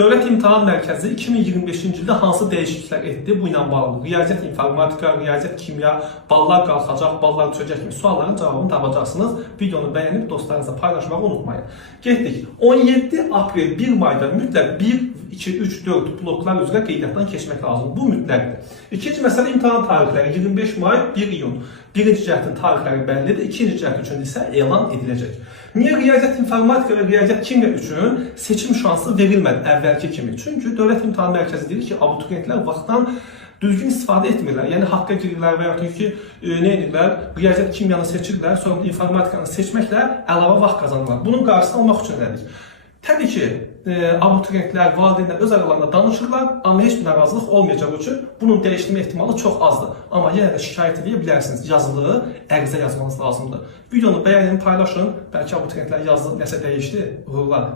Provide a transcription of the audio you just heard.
Dövlət İmtahan Mərkəzi 2025-ci ildə hansı dəyişikliklər etdi bu ilə bağlı? Riyaziyyat informatika, riyaziyyat kimya, ballar qalxacaq, ballar düşəcək kimi sualların cavabını tapacaqsınız. Videonu bəyənib dostlarınızla paylaşmağı unutmayın. Getdik. 17 aprel 1 mayda mütləq 1, 2, 3, 4 bloklar üzrə qeydiyyatdan keçmək lazımdır. Bu mütləqdir. İkinci məsələ imtahan tarixləri 25 may, 1 iyun. Birinci cəhdin tarixləri bəllidir, ikinci cəhd üçün isə elan ediləcək. Niyə riyaziyyat informatika və riyaziyyat kimya üçün seçim şansı verilmədi əvvəlki kimi? Çünki Dövlət İmtahan Mərkəzi deyir ki, abituriyentlər vaxtdan düzgün istifadə etmirlər. Yəni haqqa girirlər və ya ki, nə edirlər? Riyaziyyat kimyanı seçirlər, sonra informatikanı seçməklə əlavə vaxt qazanırlar. Bunun qarşısını almaq üçün elədik. Təbii ki, abituriyentlər, valideynlər öz aralarında danışırlar, amma heç bir narazılıq olmayacağı üçün bunun dəyişdirmə ehtimalı çox azdır. Amma yenə də şikayət edə bilərsiniz. Yazılı ərizə yazmanız lazımdır. Videonu bəyənin, paylaşın. Bəlkə abituriyentlər yazdı, nəsə dəyişdi. Uğurlar.